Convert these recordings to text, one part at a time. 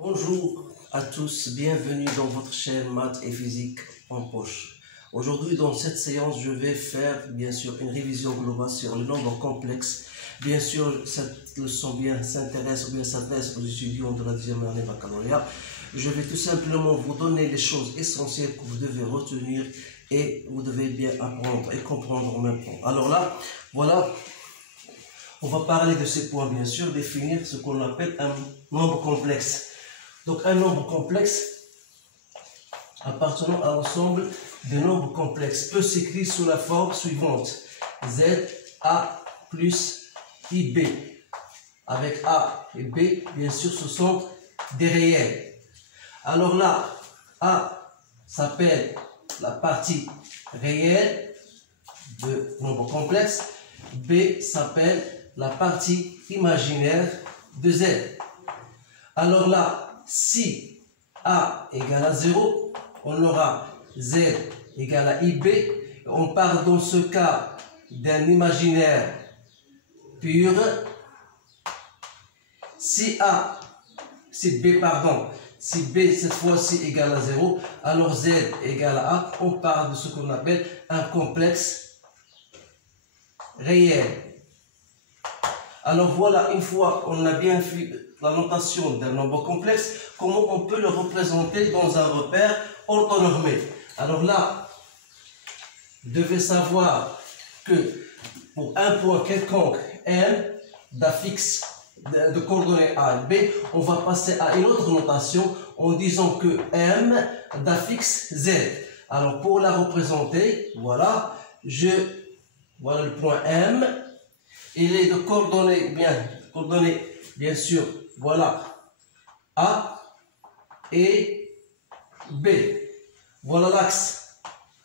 Bonjour à tous, bienvenue dans votre chaîne Maths et Physique en poche. Aujourd'hui, dans cette séance, je vais faire bien sûr une révision globale sur le nombre complexe. Bien sûr, cette leçon s'intéresse aux étudiants de la deuxième année baccalauréat. Je vais tout simplement vous donner les choses essentielles que vous devez retenir et vous devez bien apprendre et comprendre en même temps. Alors là, voilà, on va parler de ces points, bien sûr, définir ce qu'on appelle un nombre complexe. Donc, un nombre complexe appartenant à l'ensemble des nombres complexes peut s'écrire sous la forme suivante. ZA plus IB. Avec A et B, bien sûr, ce sont des réels. Alors là, A s'appelle la partie réelle de nombre complexe. B s'appelle la partie imaginaire de Z. Alors là, si A égale à 0, on aura Z égale à IB. On parle dans ce cas d'un imaginaire pur. Si B cette fois-ci égale à 0, alors Z égale à A. On parle de ce qu'on appelle un complexe réel. Alors voilà, une fois qu'on a bien vu la notation d'un nombre complexe, comment on peut le représenter dans un repère orthonormé. Alors là, vous devez savoir que pour un point quelconque M d'affixe de coordonnées A et B, on va passer à une autre notation en disant que M d'affixe Z. Alors pour la représenter, voilà, voilà le point M. Il est de coordonnées, bien sûr, voilà, A et B. Voilà l'axe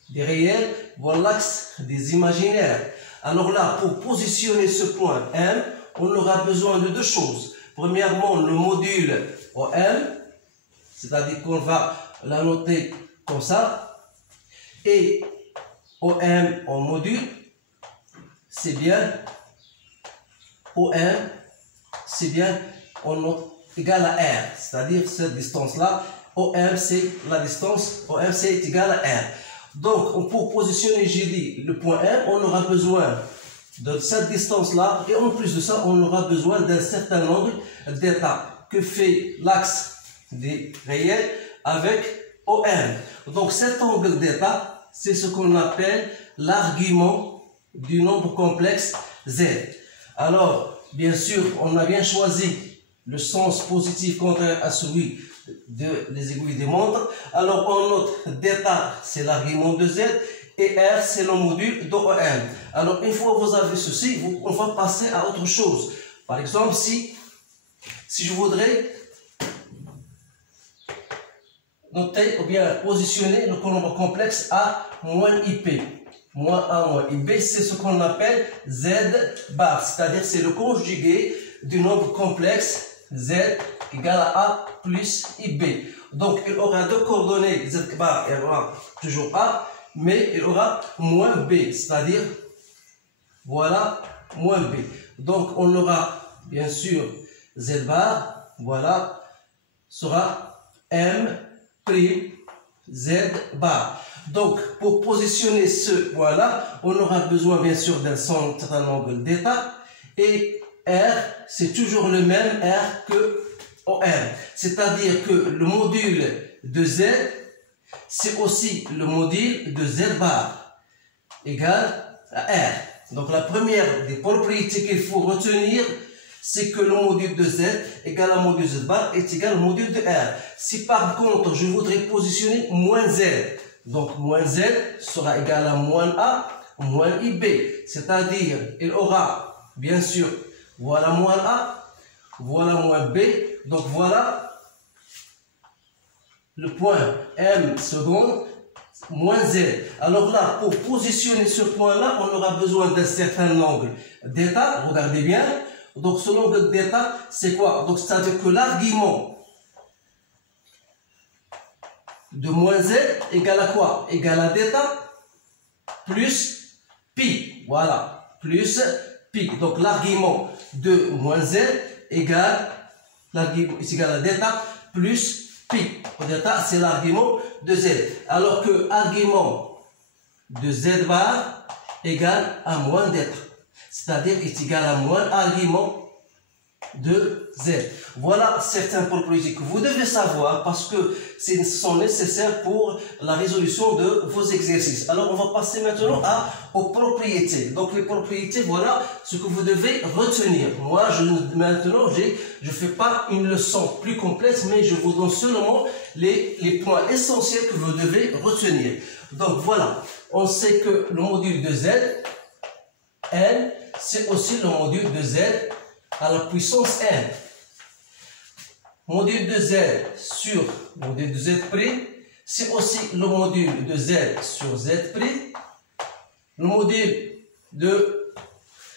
des réels, voilà l'axe des imaginaires. Alors là, pour positionner ce point M, on aura besoin de deux choses. Premièrement, le module OM, c'est-à-dire qu'on va la noter comme ça. Et OM en module, c'est bien OM, c'est bien on note égal à R, c'est-à-dire cette distance-là, OM c'est la distance, OM c'est égal à R. Donc pour positionner, j'ai dit, le point M, on aura besoin de cette distance-là, et en plus de ça, on aura besoin d'un certain angle d'état que fait l'axe des réels avec OM. Donc cet angle d'état, c'est ce qu'on appelle l'argument du nombre complexe Z. Alors, bien sûr, on a bien choisi le sens positif contraire à celui des aiguilles des montres. Alors, on note d'état, c'est l'argument de Z, et R, c'est le module d'OM. Alors, une fois que vous avez ceci, on va passer à autre chose. Par exemple, si je voudrais noter ou bien positionner le nombre complexe A moins IP. Moins A moins IB, c'est ce qu'on appelle Z bar, c'est-à-dire c'est le conjugué du nombre complexe Z égale à A plus IB. Donc il aura deux coordonnées, Z bar, il aura toujours A, mais il aura moins B, c'est-à-dire voilà moins B. Donc on aura bien sûr Z bar, voilà, sera M prime Z bar. Donc, pour positionner ce point-là, on aura besoin bien sûr d'un certain angle d'état. Et R, c'est toujours le même R que OM. C'est-à-dire que le module de Z, c'est aussi le module de Z bar égal à R. Donc, la première des propriétés qu'il faut retenir, c'est que le module de Z égal à module Z bar est égal au module de R. Si par contre, je voudrais positionner moins Z, donc moins Z sera égal à moins A, moins IB. C'est-à-dire, il aura, bien sûr, voilà moins A, voilà moins B. Donc voilà le point M seconde, moins Z. Alors là, pour positionner ce point-là, on aura besoin d'un certain angle d'état. Regardez bien. Donc ce angle d'état, c'est quoi? Donc c'est-à-dire que l'argument de moins Z égale à quoi? Égale à d'état plus pi. Voilà, plus pi. Donc l'argument de moins Z égale l'argument est égal à delta plus pi. Delta, c'est l'argument de z. Alors que l'argument de z bar égale à moins delta. C'est-à-dire est égal à moins argument de z. Voilà certaines propriétés que vous devez savoir parce que ce sont nécessaires pour la résolution de vos exercices. Alors on va passer maintenant aux propriétés. Donc les propriétés, voilà ce que vous devez retenir. Moi, maintenant, je fais pas une leçon plus complète, mais je vous donne seulement les points essentiels que vous devez retenir. Donc voilà, on sait que le module de z, n, c'est aussi le module de z à la puissance n. Module de z sur module de z', c'est aussi le module de z sur z'. Le module de...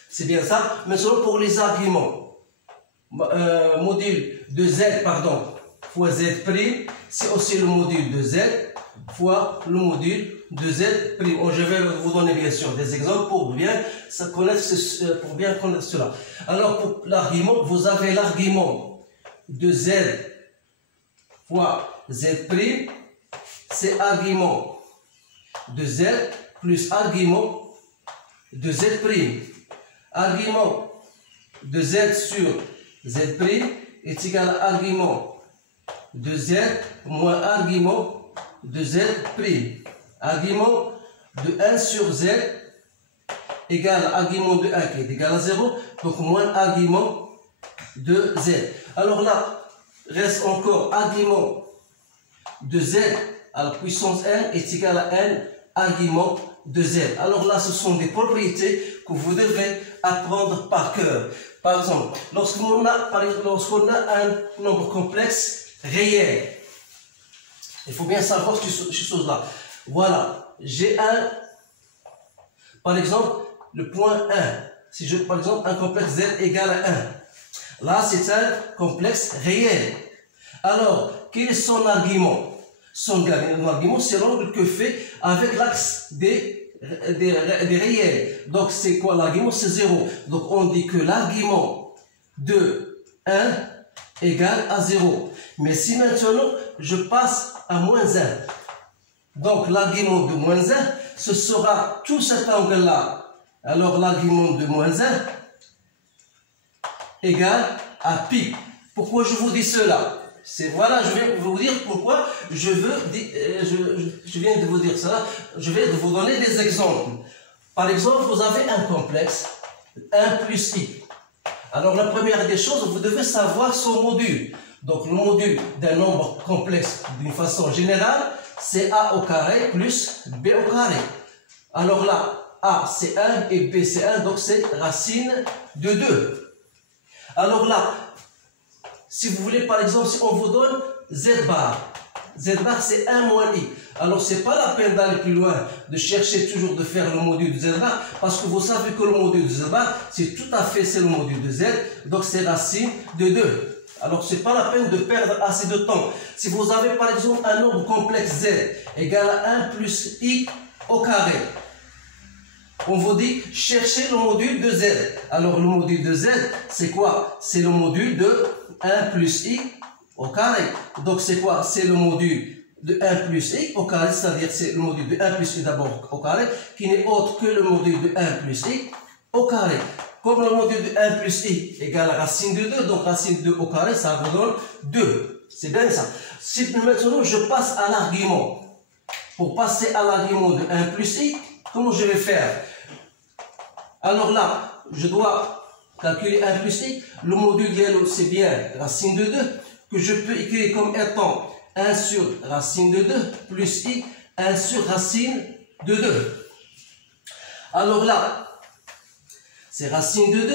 C'est bien ça. Maintenant pour les arguments. Module de z, pardon, fois z', c'est aussi le module de z fois le module de z'. Je vais vous donner bien sûr des exemples pour bien connaître cela. Alors pour l'argument, vous avez l'argument de z fois z', c'est argument de z plus argument de z'. Argument de z sur z' est égal à argument de z moins argument de z'. Argument de 1 sur z égale argument de 1 qui est égal à 0, donc moins argument de z. Alors là, reste encore argument de z à la puissance n est égal à n argument de z. Alors là, ce sont des propriétés que vous devez apprendre par cœur. Par exemple, lorsqu'on a un nombre complexe réel, il faut bien savoir ces choses-là. Voilà, j'ai par exemple, le point 1. Si je, par exemple, un complexe z égale à 1. Là, c'est un complexe réel. Alors, quel est son argument? Son argument, c'est l'angle que fait avec l'axe des réels. Donc, c'est quoi l'argument? C'est 0. Donc, on dit que l'argument de 1 égale à 0. Mais si maintenant, je passe à moins 1, donc l'argument de moins 1, ce sera tout cet angle-là. Alors, l'argument de moins 1 égale à pi. Pourquoi je vous dis cela? Voilà, je vais vous dire pourquoi je viens de vous dire cela. Je vais vous donner des exemples. Par exemple, vous avez un complexe 1 plus i. Alors, la première des choses, vous devez savoir son module. Donc, le module d'un nombre complexe, d'une façon générale, c'est a au carré plus b au carré. Alors là, a c'est 1 et b c'est 1, donc c'est racine de 2. Alors là, si vous voulez, par exemple, si on vous donne z bar c'est 1 moins i. Alors, c'est pas la peine d'aller plus loin, de chercher toujours de faire le module de z bar, parce que vous savez que le module de z bar, c'est tout à fait c'est le module de z, donc c'est racine de 2. Alors, c'est pas la peine de perdre assez de temps. Si vous avez, par exemple, un nombre complexe z égal à 1 plus i au carré, on vous dit, cherchez le module de z. Alors, le module de z, c'est quoi? C'est le module de 1 plus i au carré. Donc, c'est quoi? C'est le module de 1 plus i au carré, c'est-à-dire c'est le module de 1 plus i d'abord au carré, qui n'est autre que le module de 1 plus i au carré. Comme le module de 1 plus i égale à racine de 2, donc racine de 2 au carré, ça vous donne 2. C'est bien ça. Si maintenant je passe à l'argument, pour passer à l'argument de 1 plus i, comment je vais faire? Alors là, je dois calculer 1 plus i. Le module c'est bien racine de 2, que je peux écrire comme étant 1 sur racine de 2 plus i, 1 sur racine de 2. Alors là, c'est racine de 2.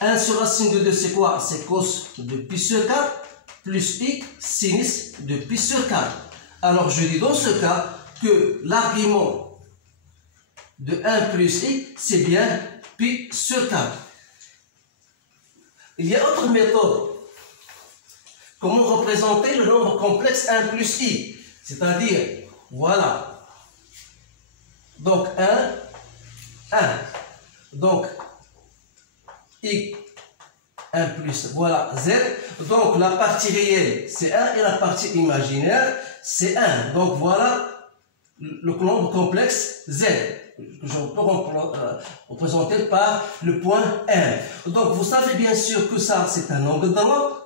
1 sur racine de 2, c'est quoi? C'est cos de pi sur 4 plus i sinus de pi sur 4. Alors, je dis dans ce cas que l'argument de 1 plus i, c'est bien pi sur 4. Il y a autre méthode. Comment représenter le nombre complexe 1 plus i? C'est-à-dire, voilà. Donc, 1. Donc, i, 1 1 plus, voilà, Z. Donc, la partie réelle, c'est 1 et la partie imaginaire, c'est 1. Donc, voilà le nombre complexe Z, que je peux représenter par le point M. Donc, vous savez bien sûr que ça, c'est un angle droit.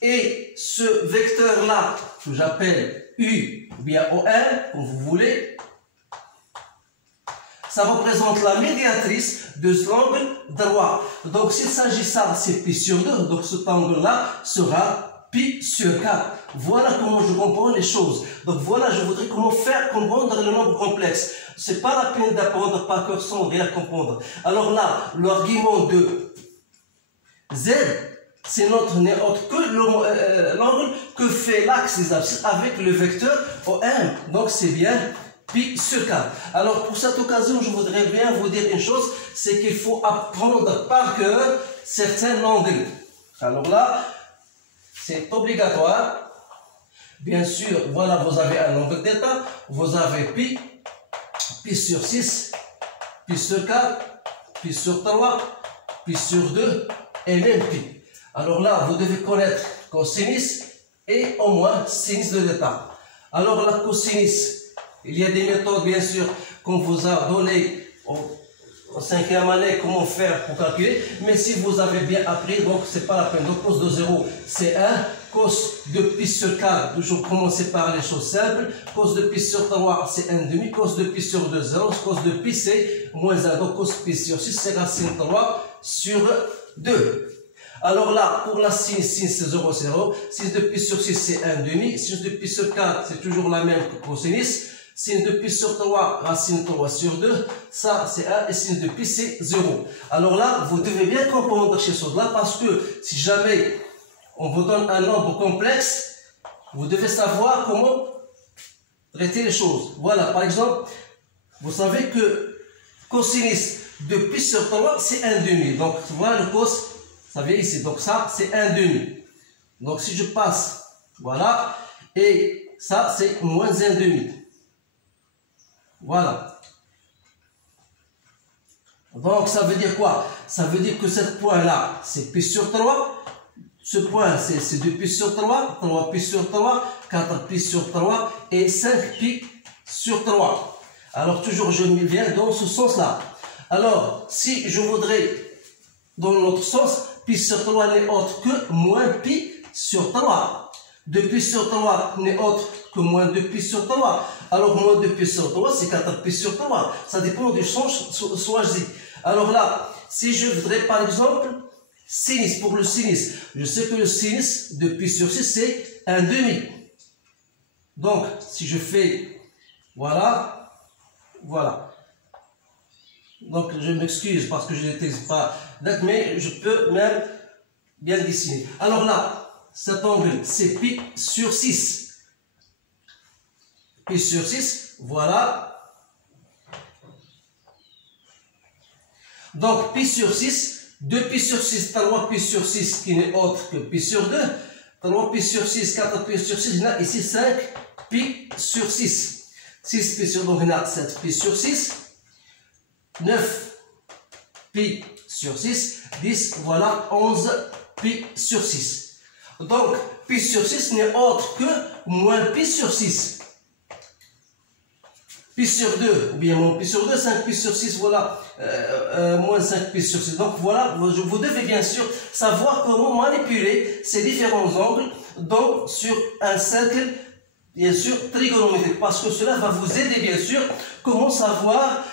Et ce vecteur-là, que j'appelle U, ou bien OM, comme vous voulez, ça représente la médiatrice de l'angle droit. Donc, s'il s'agit ça, c'est pi sur 2. Donc, cet angle-là sera pi sur 4. Voilà comment je comprends les choses. Donc, voilà, je voudrais comment faire comprendre le nombre complexe. C'est pas la peine d'apprendre par cœur sans rien comprendre. Alors là, l'argument de Z, c'est n'est autre que l'angle que fait l'axe des abscisses avec le vecteur OM. Donc, c'est bien pi sur 4. Alors, pour cette occasion, je voudrais bien vous dire une chose, c'est qu'il faut apprendre par cœur certains angles. Alors là, c'est obligatoire. Bien sûr, voilà, vous avez un angle d'état, vous avez pi sur 6, pi sur 4, pi sur 3, pi sur 2, et même pi. Alors là, vous devez connaître cosinus et au moins sinus de l'état. Alors la cosinus, il y a des méthodes, bien sûr, qu'on vous a donné en 5e année, comment faire pour calculer. Mais si vous avez bien appris, donc c'est pas la peine. Donc cos de 0, c'est 1. Cos de pi sur 4, toujours commencer par les choses simples. Cos de pi sur 3, c'est 1,5. Cos de pi sur 2, 0. Cos de pi, c'est moins 1. Donc cos pi sur 6, c'est racine 3 sur 2. Alors là, pour la sin, sin c'est 0, 0. Sin de pi sur 6, c'est 1,5. Sin de pi sur 4, c'est toujours la même que cosinus. Sin de pi sur 3, racine 3 sur 2, ça c'est 1 et sin de pi c'est 0. Alors là, vous devez bien comprendre ces choses-là parce que si jamais on vous donne un nombre complexe, vous devez savoir comment traiter les choses. Voilà, par exemple, vous savez que cosinus de pi sur 3, c'est 1,5. Donc, voilà le cos, ça vient ici. Donc ça, c'est 1,5. Donc si je passe, voilà, et ça c'est moins 1,5. Voilà. Donc, ça veut dire quoi? Ça veut dire que ce point-là, c'est pi sur 3. Ce point, c'est 2 pi sur 3, 3 pi sur 3, 4 pi sur 3 et 5 pi sur 3. Alors, toujours, je viens dans ce sens-là. Alors, si je voudrais, dans l'autre sens, pi sur 3 n'est autre que moins pi sur 3. 2 pi sur 3 n'est autre que moins 2 pi sur 3. Alors, moins 2 pi sur 3, c'est 4 pi sur 3. Ça dépend du sens choisi. Alors là, si je voudrais, par exemple, sinus, pour le sinus, je sais que le sinus de pi sur 6, c'est 1,5. Donc, si je fais, voilà, voilà. Donc, je m'excuse parce que je n'étais pas d'accord, mais je peux même bien dessiner. Alors là, cet angle, c'est pi sur 6. Pi sur 6, voilà. Donc, pi sur 6, 2 pi sur 6, 3 pi sur 6, qui n'est autre que pi sur 2. 3 pi sur 6, 4 pi sur 6, il y a ici 5 pi sur 6. 6 pi sur 2, il y a 7 pi sur 6. 9 pi sur 6, 10, voilà, 11 pi sur 6. Donc, pi sur 6 n'est autre que moins pi sur 6. Pi sur 2, ou bien moins pi sur 2, 5 pi sur 6, voilà, moins 5 pi sur 6. Donc voilà, vous devez bien sûr savoir comment manipuler ces différents angles donc, sur un cercle, bien sûr, trigonométrique. Parce que cela va vous aider, bien sûr, comment savoir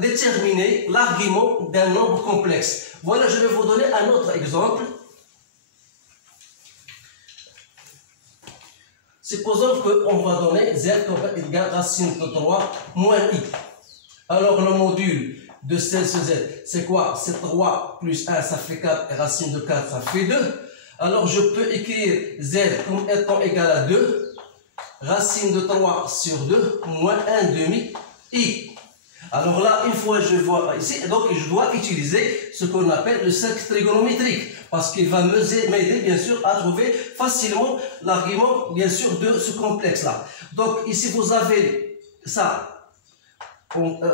déterminer l'argument d'un nombre complexe. Voilà, je vais vous donner un autre exemple. Supposons qu'on va donner z égale racine de 3 moins i. Alors le module de z, c'est quoi? C'est 3 plus 1, ça fait 4, et racine de 4, ça fait 2. Alors je peux écrire z comme étant égal à 2, racine de 3 sur 2, moins 1,5 i. Alors là, une fois je vois ici, donc je dois utiliser ce qu'on appelle le cercle trigonométrique, parce qu'il va m'aider bien sûr à trouver facilement l'argument bien sûr de ce complexe-là. Donc ici vous avez ça,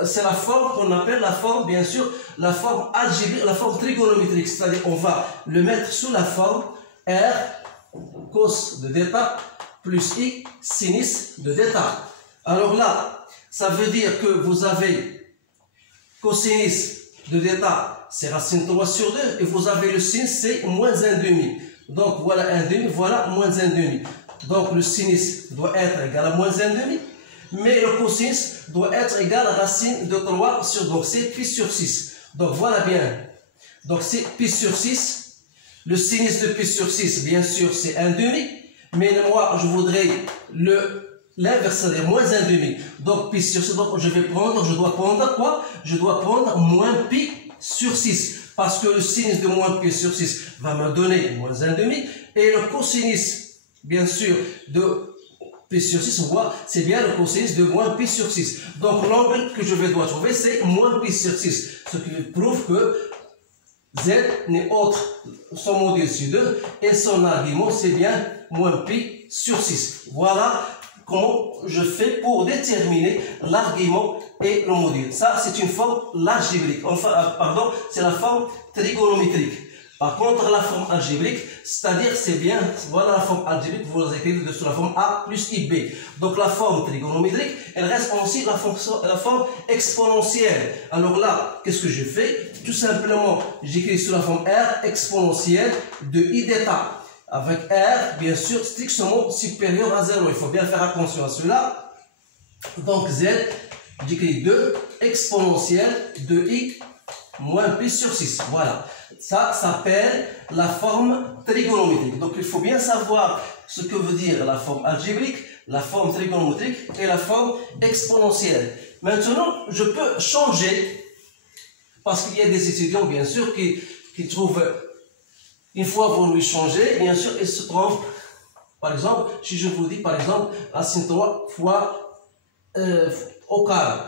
c'est la forme qu'on appelle la forme, bien sûr, la forme algébrique, la forme trigonométrique. C'est-à-dire on va le mettre sous la forme R cos de θ plus I sinus de θ. Alors là, ça veut dire que vous avez cosinus de θ, c'est racine 3 sur 2, et vous avez le sinus, c'est moins 1,5. Donc voilà 1,5, voilà moins 1,5. Donc le sinus doit être égal à moins 1,5. Mais le cosinus doit être égal à racine de 3 sur 2. Donc c'est pi sur 6. Donc voilà bien. Donc c'est pi sur 6. Le sinus de pi sur 6, bien sûr, c'est 1,5. Mais moi, je voudrais l'inverse, c'est-à-dire moins 1,5. Donc pi sur 6, donc je dois prendre quoi? Je dois prendre moins pi sur 6. Parce que le sinus de moins pi sur 6 va me donner moins 1,5. Et le cosinus, bien sûr, de pi sur 6, on voit, c'est bien le cosinus de moins pi sur 6. Donc l'angle que je dois trouver, c'est moins pi sur 6. Ce qui prouve que Z n'est autre, son module sur 2, et son argument, c'est bien moins pi sur 6. Voilà comment je fais pour déterminer l'argument et le module. Ça, c'est une forme algébrique. Enfin, pardon, c'est la forme trigonométrique. Par contre, la forme algébrique, c'est-à-dire, c'est bien, voilà la forme algébrique, vous écrivez dessus la forme A plus IB. Donc la forme trigonométrique, elle reste aussi la forme exponentielle. Alors là, qu'est-ce que je fais? Tout simplement, j'écris sur la forme R exponentielle de I θ. Avec R, bien sûr, strictement supérieur à 0. Il faut bien faire attention à cela. Donc Z, j'écris 2 exponentielle de I moins pi sur 6. Voilà. Ça s'appelle la forme trigonométrique. Donc il faut bien savoir ce que veut dire la forme algébrique, la forme trigonométrique et la forme exponentielle. Maintenant, je peux changer, parce qu'il y a des étudiants, bien sûr, qui trouvent, une fois vous lui changez, bien sûr, ils se trompent. Par exemple, si je vous dis, par exemple, racine 3 fois au carré.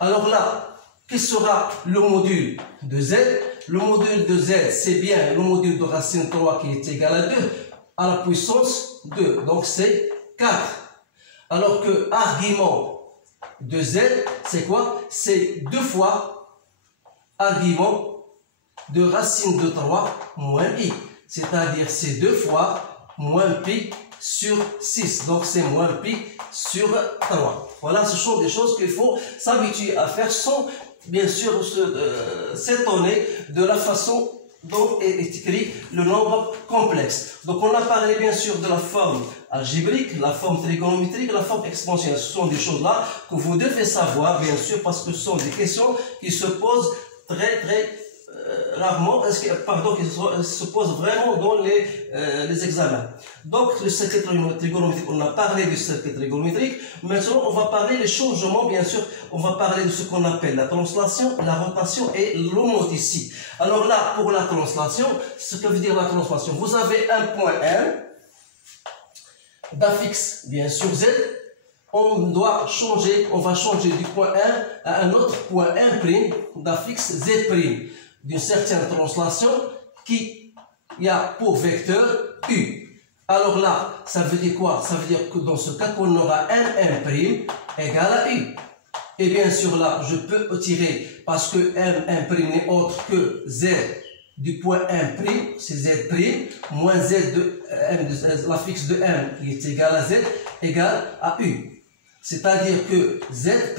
Alors là, quel sera le module de Z? Le module de Z, c'est bien le module de racine 3 qui est égal à 2 à la puissance 2. Donc c'est 4. Alors que argument de Z, c'est quoi? C'est 2 fois argument de racine de 3 moins I. C'est-à-dire c'est 2 fois moins pi sur 6. Donc c'est moins pi sur 3. Voilà, ce sont des choses qu'il faut s'habituer à faire sans bien sûr s'étonner de la façon dont est écrit le nombre complexe. Donc on a parlé bien sûr de la forme algébrique, la forme trigonométrique, la forme exponentielle. Ce sont des choses là que vous devez savoir bien sûr parce que ce sont des questions qui se posent très rarement, qui se posent vraiment dans les examens. Donc le cercle trigonométrique, on a parlé du cercle trigonométrique. Maintenant on va parler des changements, bien sûr. On va parler de ce qu'on appelle la translation, la rotation et l'homothétie. Alors là, pour la translation, ce que veut dire la translation, vous avez un point M d'affixe, bien sûr Z. On va changer du point 1 à un autre point 1' d'affixe Z', d'une certaine translation qui y a pour vecteur U. Alors là, ça veut dire quoi? Ça veut dire que dans ce cas, qu'on aura M'' égal à U. Et bien sûr là, je peux tirer, parce que M'' n'est autre que Z du point 1', c'est Z', moins Z de M, l'affixe de M qui est égal à Z, égal à U. C'est-à-dire que Z'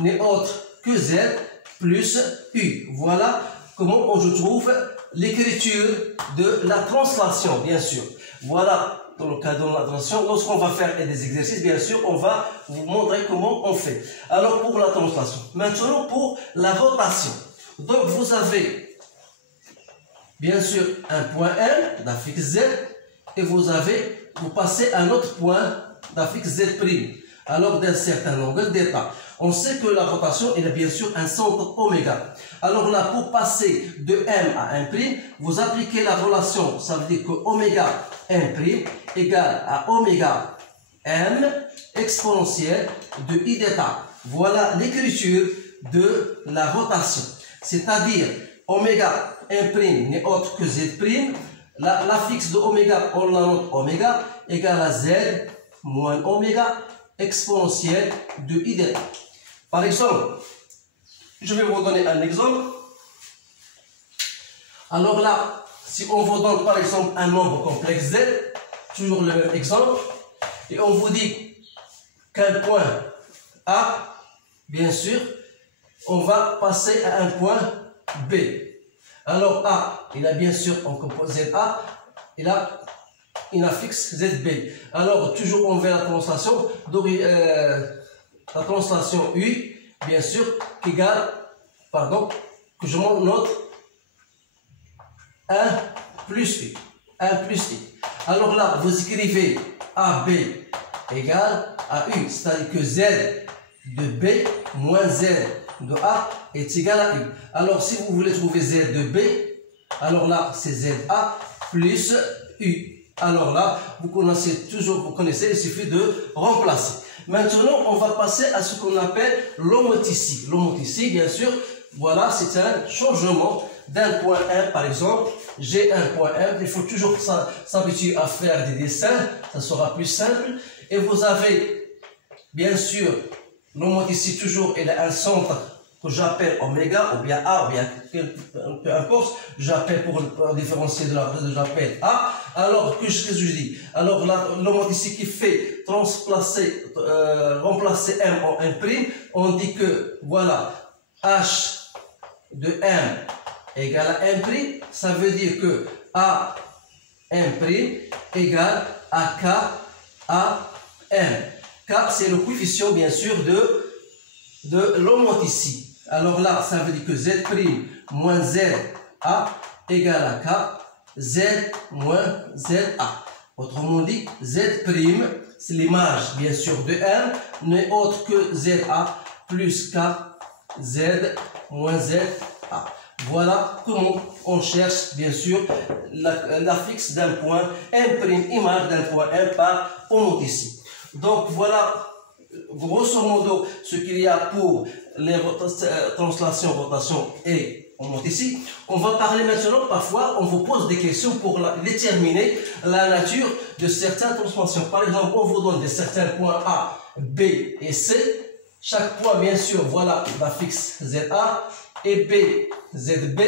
n'est autre que Z plus U. Voilà comment je trouve l'écriture de la translation, bien sûr. Voilà, dans le cas de la translation, lorsqu'on va faire des exercices, bien sûr, on va vous montrer comment on fait. Alors, pour la translation. Maintenant, pour la rotation. Donc, vous avez, bien sûr, un point M d'affixe Z, et vous passez à un autre point d'affixe Z'. Alors d'un certain angle d'état. On sait que la rotation est bien sûr un centre oméga. Alors là, pour passer de M à 1', vous appliquez la relation, ça veut dire que oméga 1' égale à oméga M exponentielle de I d'état. Voilà l'écriture de la rotation. C'est-à-dire, oméga 1' n'est autre que Z', l'affixe de oméga, on la note oméga, égale à Z moins oméga exponentielle de I d'état. Par exemple, je vais vous donner un exemple. Alors là, si on vous donne par exemple un nombre complexe Z, toujours le même exemple, et on vous dit qu'un point A, bien sûr, on va passer à un point B. Alors A, il a bien sûr, on compose ZA, il a une affixe ZB. Alors toujours on veut la translation, la translation U, bien sûr, qui égale, pardon, que je note 1 plus U. 1 plus U. Alors là, vous écrivez AB égale à U, c'est-à-dire que Z de B moins Z de A est égal à U. Alors si vous voulez trouver Z de B, alors là c'est ZA plus U. Alors là, vous connaissez, il suffit de remplacer. Maintenant, on va passer à ce qu'on appelle l'homoticie. L'homoticie, bien sûr, voilà, c'est un changement d'un point 1, par exemple. J'ai un point 1, il faut toujours s'habituer à faire des dessins, ça sera plus simple. Et vous avez, bien sûr, l'homoticie toujours, elle a un centre que j'appelle oméga, ou bien A, ou bien peu importe, j'appelle pour différencier de la j'appelle A. Alors, qu'est-ce que je dis? Alors, l'homoticie qui fait remplacer M en M', on dit que, voilà, H de M égale à M', ça veut dire que A M' égale à K A M. K, c'est le coefficient, bien sûr, de l'homoticie. Alors là, ça veut dire que Z' moins ZA égale à K, Z moins ZA. Autrement dit, Z', c'est l'image, bien sûr, de M, n'est autre que ZA plus K, Z moins ZA. Voilà comment on cherche, bien sûr, l'affixe d'un point M', image d'un point M par homoticie. Donc voilà, grosso modo, ce qu'il y a pour les translations, rotation et homoticie. On va parler maintenant, parfois, on vous pose des questions pour déterminer la nature de certaines transformations. Par exemple, on vous donne certains points A, B et C. Chaque point, bien sûr, voilà l'affixe ZA, et B, ZB,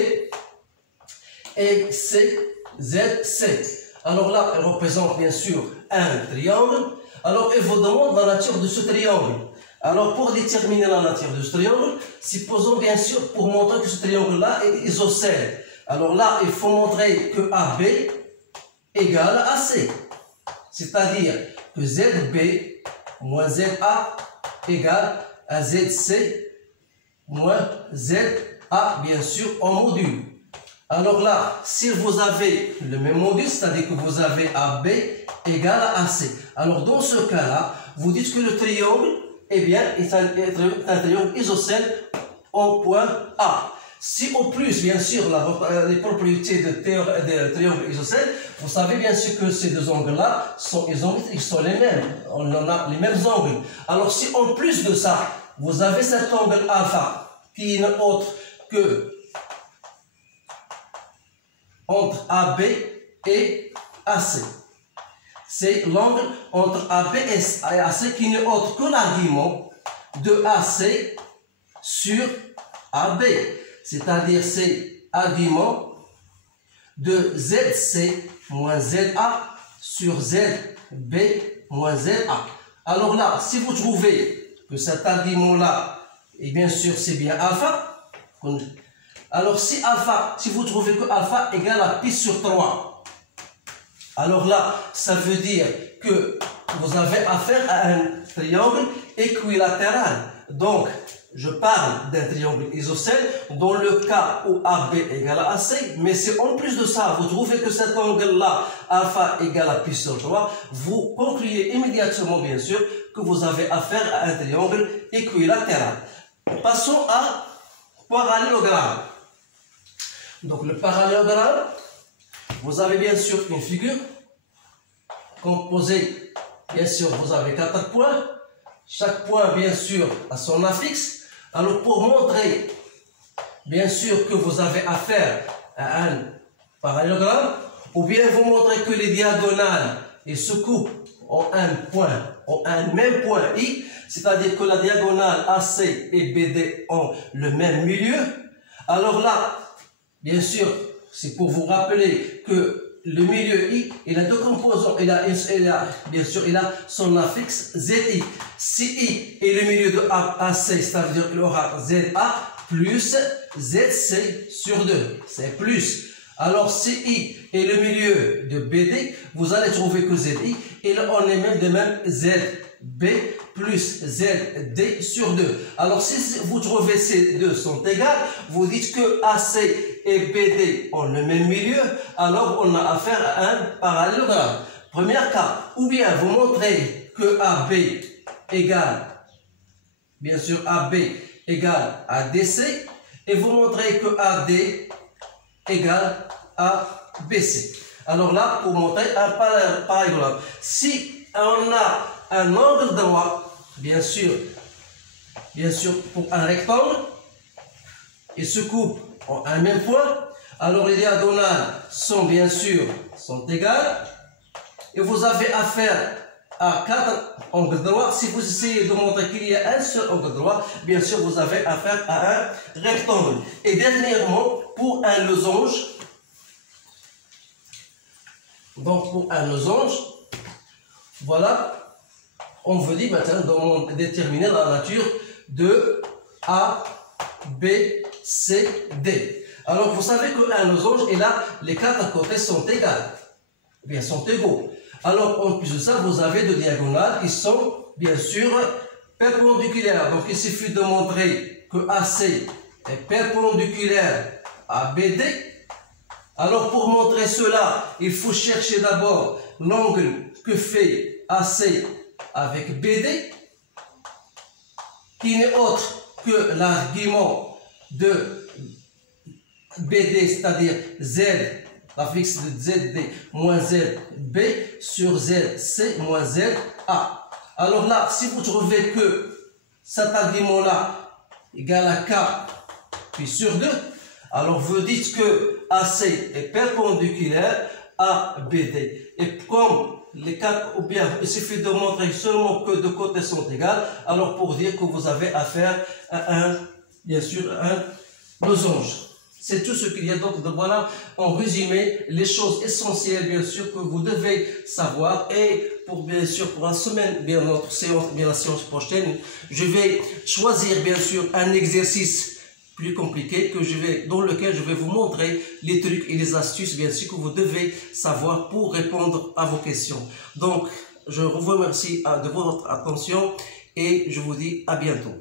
et C, ZC. Alors là, elle représente bien sûr un triangle. Alors, elle vous demande la nature de ce triangle. Alors, pour déterminer la nature de ce triangle, supposons bien sûr, pour montrer que ce triangle-là est isocèle. Alors là, il faut montrer que AB égale à C. C'est-à-dire que ZB moins ZA égale à ZC moins ZA, bien sûr, en module. Alors là, si vous avez le même module, c'est-à-dire que vous avez AB égale à AC. Alors dans ce cas-là, vous dites que le triangle est un triangle isocèle en point A. Si en plus, bien sûr, les propriétés de triangle isocèle, vous savez bien sûr que ces deux angles-là sont isométriques, ils sont les mêmes. On en a les mêmes angles. Alors si en plus de ça, vous avez cet angle alpha qui n'est autre que entre AB et AC. C'est l'angle entre AB et AC qui n'est autre que l'argument de AC sur AB. C'est-à-dire c'est argument de ZC moins ZA sur ZB moins ZA. Alors là, si vous trouvez que cet argument-là, et bien sûr c'est bien alpha, alors si vous trouvez que alpha égale à pi sur 3, alors là, ça veut dire que vous avez affaire à un triangle équilatéral. Donc, je parle d'un triangle isocèle dans le cas où AB égale à AC, mais si en plus de ça, vous trouvez que cet angle-là, alpha égale à pi sur 3, vous concluez immédiatement, bien sûr, que vous avez affaire à un triangle équilatéral. Passons à parallélogramme. Donc, le parallélogramme, vous avez bien sûr une figure composée, bien sûr, vous avez 4 points. Chaque point, bien sûr, a son affixe. Alors, pour montrer, bien sûr, que vous avez affaire à un parallélogramme, ou bien vous montrer que les diagonales se coupent ont un même point I, c'est-à-dire que la diagonale AC et BD ont le même milieu, alors là, bien sûr, c'est pour vous rappeler que le milieu I, il a deux composants, bien sûr, il a son affixe ZI. Si I est le milieu de AC, c'est-à-dire qu'il aura ZA plus ZC sur 2, c'est plus. Alors, si I est le milieu de BD, vous allez trouver que ZI, on est même de même ZB plus ZD sur 2. Alors, si vous trouvez ces deux sont égales, vous dites que AC et BD ont le même milieu, alors on a affaire à un parallélogramme. Premier cas, ou bien vous montrez que AB égale, bien sûr, AB égale à DC, et vous montrez que AD égale à BC. Alors là, pour montrer un parallélogramme, si on a un angle droit, bien sûr, pour un rectangle, il se coupe en un même point, alors les diagonales sont bien sûr égales, et vous avez affaire à 4 angles droits. Si vous essayez de montrer qu'il y a un seul angle droit, bien sûr vous avez affaire à un rectangle. Et dernièrement, pour un losange, donc pour un losange, voilà, on vous dit maintenant de déterminer la nature de A, B, C, D. Alors vous savez qu'un losange, et là, les 4 côtés sont égales, bien sont égaux. Alors en plus de ça, vous avez deux diagonales qui sont bien sûr perpendiculaires. Donc il suffit de montrer que AC est perpendiculaire à BD. Alors pour montrer cela, il faut chercher d'abord l'angle que fait AC avec BD, qui n'est autre que l'argument de BD, c'est-à-dire Z, l'affixe de ZD moins ZB sur ZC moins ZA. Alors là, si vous trouvez que cet argument-là égale à K puis sur 2, alors vous dites que AC est perpendiculaire à BD. Et comme les 4, ou bien il suffit de montrer seulement que deux côtés sont égales, alors pour dire que vous avez affaire à bien sûr, un losange. C'est tout ce qu'il y a. Donc voilà, en résumé, les choses essentielles, bien sûr, que vous devez savoir. Et pour, bien sûr, pour la semaine, bien notre séance, bien la séance prochaine, je vais choisir, bien sûr, un exercice plus compliqué dans lequel je vais vous montrer les trucs et les astuces, bien sûr, que vous devez savoir pour répondre à vos questions. Donc, je vous remercie de votre attention et je vous dis à bientôt.